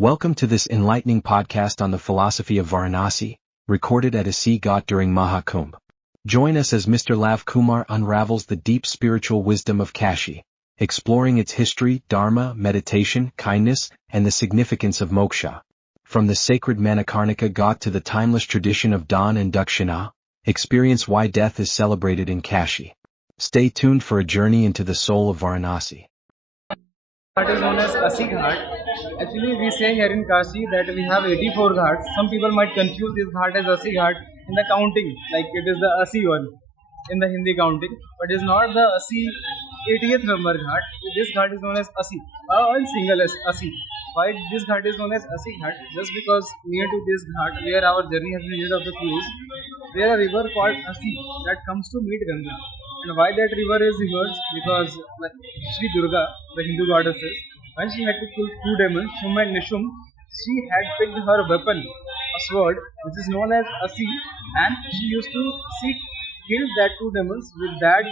Welcome to this enlightening podcast on the philosophy of Varanasi, recorded at Assi Ghat during Maha Kumbh. Join us as Mr. Lav Kumar unravels the deep spiritual wisdom of Kashi, exploring its history, Dharma, meditation, kindness, and the significance of Moksha. From the sacred Manikarnika Ghat to the timeless tradition of Daan and Dakshina, experience why death is celebrated in Kashi. Stay tuned for a journey into the soul of Varanasi. Ghat is known as Assi Ghat. Actually, we say here in Kashi that we have 84 ghats. Some people might confuse this ghat as Assi Ghat in the counting, like it is the Assi one in the Hindi counting, but it is not the Assi 80th number ghat. This ghat is known as Assi, or single as Assi. Why this ghat is known as Assi Ghat? Just because near to this ghat, where our journey has been made of the cruise, there is a river called Assi that comes to meet Ganga. And why that river is emerged? Because like Shri Durga, the Hindu goddesses, when she had to kill two demons, Shum and Nishum, she had picked her weapon, a sword, which is known as Assi, and she used to kill that two demons with that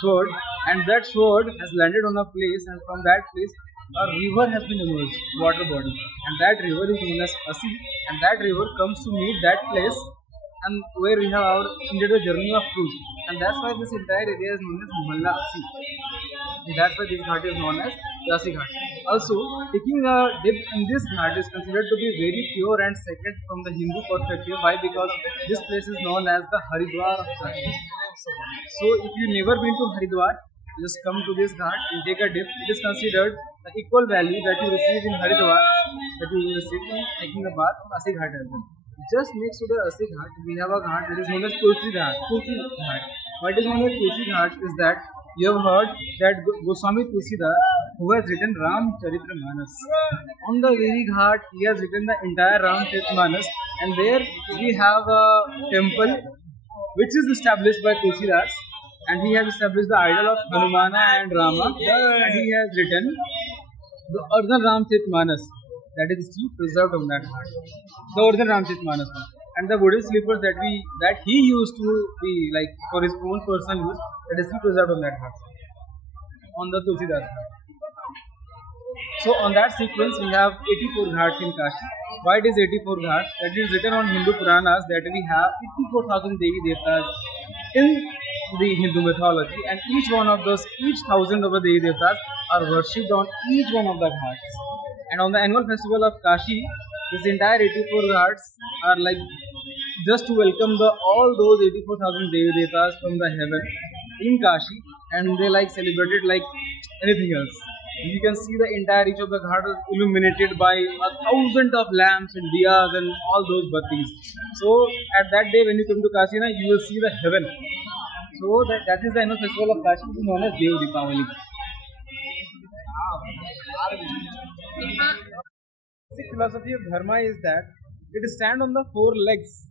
sword, and that sword has landed on a place, and from that place a river has been emerged, water body, and that river is known as Assi, and that river comes to meet that place, and where we have our entered the journey of truth, and that's why this entire area is known as Mohalla Assi. And that's why this ghat is known as Assi Ghat. Also, taking a dip in this ghat is considered to be very pure and sacred from the Hindu perspective. Why? Because this place is known as the Haridwar of Kashi. So, if you never been to Haridwar, just come to this ghat and take a dip. It is considered the equal value that you receive in Haridwar that you will receive in taking a bath on Assi Ghat as well. Just next to the Assi Ghat, we have a ghat that is known as Tulsi Ghat. What is known as Tulsi Ghat is that you have heard that Goswami Tulsidas, who has written Ramcharitmanas. On the very ghat, he has written the entire Ramcharitmanas, and there we have a temple which is established by Tulsidas, and he has established the idol of Hanumana and Rama, and he has written the original Ramcharitmanas that is still preserved on that ghat. The original Ramcharitmanas. And the wooden slippers that he used to be like for his own personal use, that is still preserved on that ghat, on the Tulsidas ghat. So on that sequence we have 84 ghats in Kashi. Why it is 84 ghats? That is written on Hindu Puranas that we have 84,000 Devi Devtas in the Hindu mythology, and each 1,000 of the Devi Devtas are worshipped on each one of the ghats. And on the annual festival of Kashi, this entire 84 ghats are like just to welcome all those 84,000 Devi Devtas from the heaven in Kashi, and they like celebrated like anything else. You can see the entire each of the ghat is illuminated by 1,000 of lamps and diyas and all those batis. So at that day when you come to Kashi, you will see the heaven. So that is the annual festival of Kashi, which is known as Dev Deepavali. The philosophy of Dharma is that it stands on the four legs.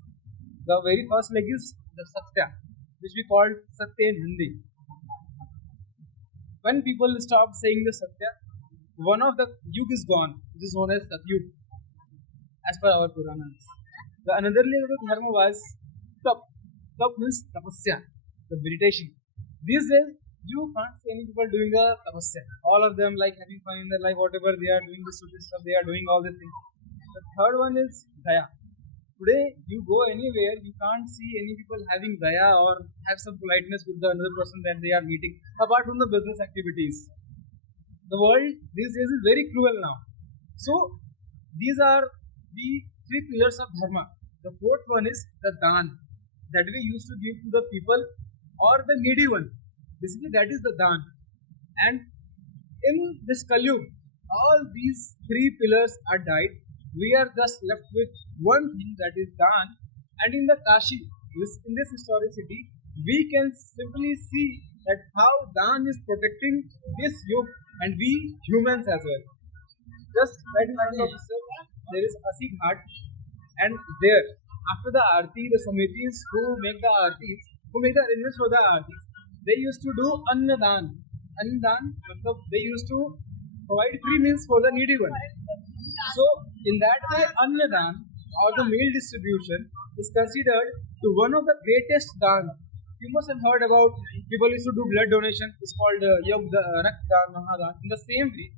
The very first leg is the Satya, which we call Satya in Hindi. When people stop saying the Satya, one of the yug is gone, which is known as Satyug, as per our Puranas. The another leg of Dharma was Tap. Tap means Tapasya, the meditation. These days, you can't see any people doing the Tapasya. All of them like having fun in their life, whatever they are doing, the stupid stuff, they are doing all these things. The third one is Daya. Today, you go anywhere, you can't see any people having Daya or have some politeness with the another person that they are meeting, apart from the business activities. The world these days is very cruel now. So, these are the three pillars of Dharma. The fourth one is the Daan, that we used to give to the people or the needy one. Basically, that is the Daan. And in this Kaliyuga, all these three pillars are died. We are just left with one thing, that is Daan. And in the Kashi, in this historicity, we can simply see that how Daan is protecting this youth and we humans as well. Just right in front of us, there is Assi Ghat, and there, after the Aarti, the Samitis who make the arrangements for the Aartis, they used to do Annadan. Annadan, they used to provide free meals for the needy one. So, in that way, Annadan or the meal distribution is considered to one of the greatest Daan. You must have heard about people used to do blood donation. It's called Mahadan Annadan. In the same way,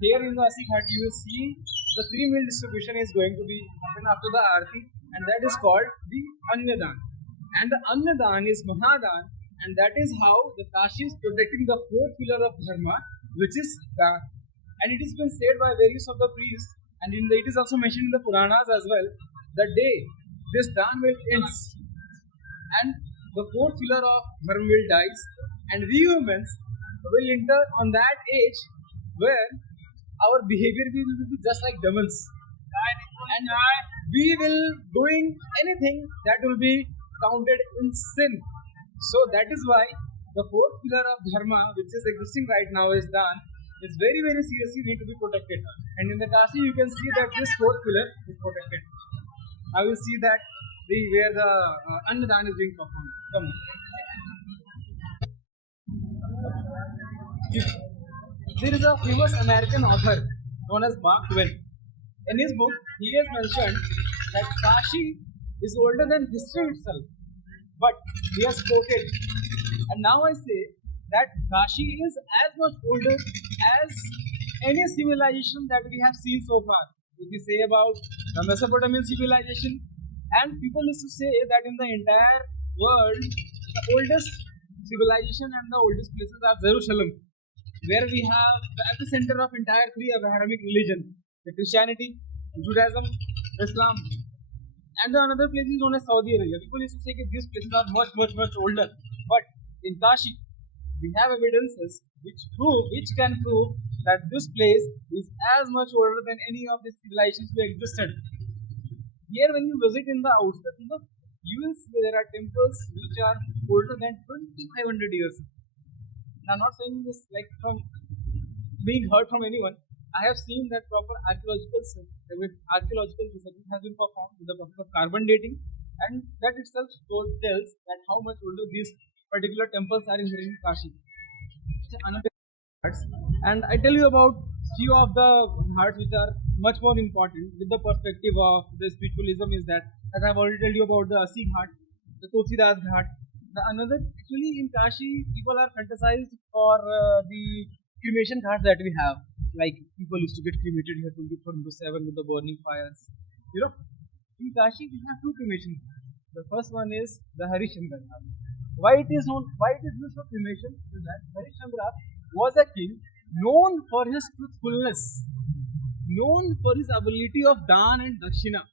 here in the Assi Ghat, you will see the free meal distribution is going to be happen after the Aarti, and that is called the Annadan. And the Annadan is Mahadan, and that is how the Kashi is protecting the fourth pillar of Dharma, which is Daan. And it has been said by various of the priests, and it is also mentioned in the Puranas as well, the day this Daan will ends, and the fourth pillar of Dharma will dies, and we humans will enter on that age where our behavior will be just like demons, and we will doing anything that will be counted in sin. So that is why the fourth pillar of Dharma, which is existing right now, is Daan, is very very seriously need to be protected. And in the Kashi, you can see that this fourth pillar is protected. I will see that where the Annadan is being performed. Come. There is a famous American author known as Mark Twain. In his book, he has mentioned that Kashi is older than history itself. But he has quoted, and now I say that Kashi is as much older as any civilization that we have seen so far. If we say about the Mesopotamian civilization, and people used to say that in the entire world, the oldest civilization and the oldest places are Jerusalem, where we have the epicenter of entire three Abrahamic religion, the Christianity, Judaism, Islam, and the another place is known as Saudi Arabia. People used to say that these places are much older, but in Kashi, we have evidences which can prove that this place is as much older than any of these civilizations who existed. Here, when you visit in the outskirts, you will see there are temples which are older than 2,500 years. Now, I'm not saying this like from being heard from anyone. I have seen that proper archaeological research has been performed with the process of carbon dating, and that itself tells that how much older these particular temples are in Kashi. And I tell you about few of the ghats which are much more important with the perspective of the spiritualism is that, as I've already told you about the Assi Ghat, the Tulsidas Ghat. The another, actually in Kashi, people are fantasized for the cremation ghats that we have. Like people used to get cremated here 24/7 with the burning fires. In Kashi we have two cremation ghats. The first one is the Harishchandra Ghat. Why it is used for cremation is that Harishchandra was a king known for his truthfulness, known for his ability of Daan and Dakshina.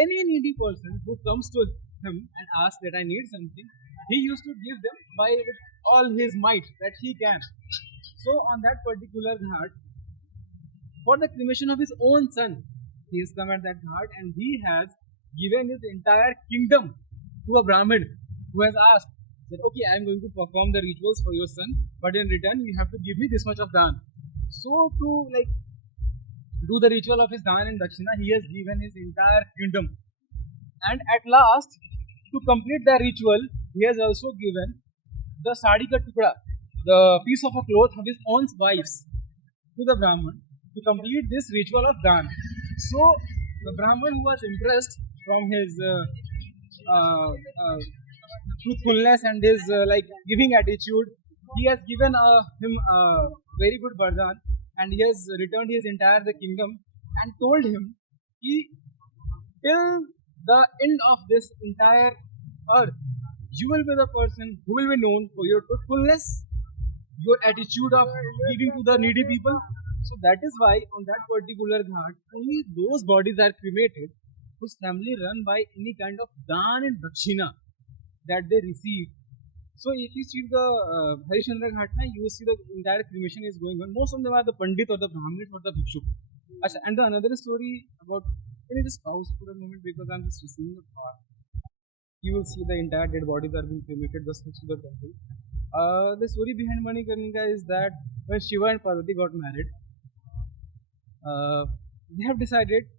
Any needy person who comes to him and asks that I need something, he used to give them by all his might that he can. So on that particular ghat, for the cremation of his own son, he has come at that ghat and he has given his entire kingdom to a Brahmin who has asked that, okay, I am going to perform the rituals for your son, but in return you have to give me this much of Daan. So to do the ritual of his Daan and Dakshina, he has given his entire kingdom. And at last, to complete the ritual, he has also given the sadi ka tukda, the piece of a cloth of his own wives, to the Brahman to complete this ritual of Daan. So the Brahman, who was impressed from his truthfulness and his giving attitude, he has given him a very good vardhan, and he has returned his entire the kingdom and told him, till the end of this entire earth, you will be the person who will be known for your truthfulness, your attitude of giving to the needy people. So that is why on that particular ghat, only those bodies are cremated whose family run by any kind of Daan and Dakshina that they receive. So if you see the Harishchandra Ghat, you will see the entire cremation is going on. Most of them are the Pandit or the Brahmins or the Bhikshu. And the another story about, can you just pause for a moment because I'm just receiving a call. You will see the entire dead bodies are being cremated just next to the temple. The story behind Manikarnika is that when Shiva and Parvati got married, they have decided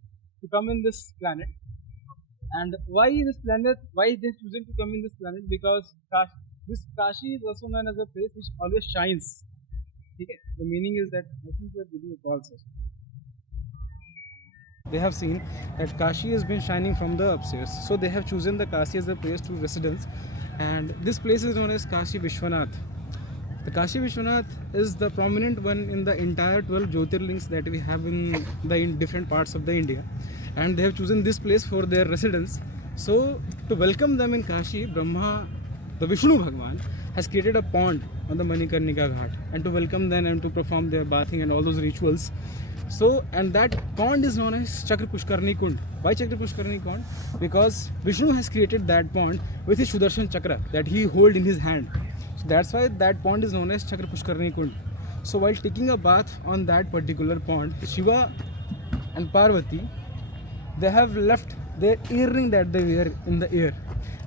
to come in this planet. And why this planet? Why they have chosen to come in this planet? Because this Kashi is also known as a place which always shines. Okay? The meaning is that I think we are giving a call, sir. They have seen that Kashi has been shining from the upstairs, so they have chosen the Kashi as a place to residence, and this place is known as Kashi Vishwanath. The Kashi Vishwanath is the prominent one in the entire 12 Jyotirlings that we have in different parts of the India, and they have chosen this place for their residence. So to welcome them in Kashi, Brahma, the Vishnu Bhagwan, has created a pond on the Manikarnika Ghat, and to welcome them and to perform their bathing and all those rituals. So, and that pond is known as Chakra Pushkarni Kund. Why Chakra Pushkarni Kund? Because Vishnu has created that pond with his Sudarshan Chakra that he holds in his hand. So that's why that pond is known as Chakra Pushkarni Kund. So while taking a bath on that particular pond, Shiva and Parvati, they have left their earring that they wear in the ear,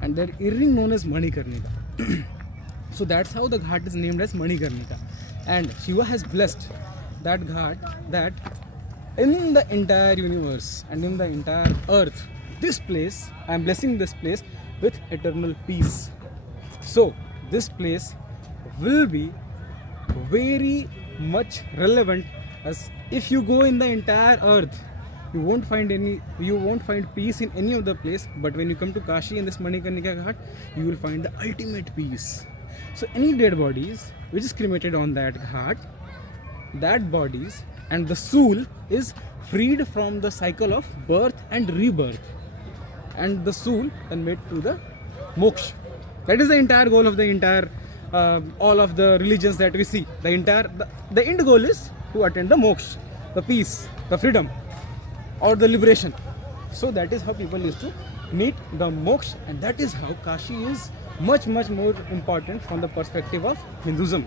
and their earring known as Manikarnika. So that's how the ghat is named as Manikarnika. And Shiva has blessed that ghat, that in the entire universe and in the entire earth, this place, I am blessing this place with eternal peace. So this place will be very much relevant, as if you go in the entire earth, you won't find peace in any other place, but when you come to Kashi in this Manikarnika Ghat, you will find the ultimate peace. So any dead bodies which is cremated on that ghat, that bodies and the soul is freed from the cycle of birth and rebirth, and the soul then made to the Moksha. That is the entire goal of the entire all of the religions that we see. The end goal is to attain the Moksha, the peace, the freedom, or the liberation. So that is how people used to meet the Moksha, and that is how Kashi is much more important from the perspective of Hinduism,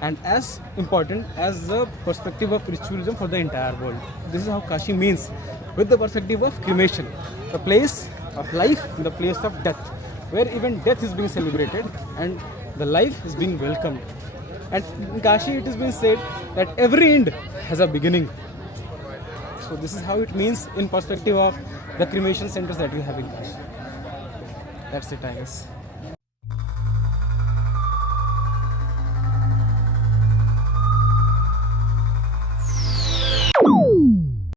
and as important as the perspective of ritualism for the entire world. This is how Kashi means, with the perspective of cremation, the place of life and the place of death, where even death is being celebrated and the life is being welcomed. And in Kashi it has been said that every end has a beginning. So this is how it means in perspective of the cremation centers that we have in Kashi. That's it, I guess.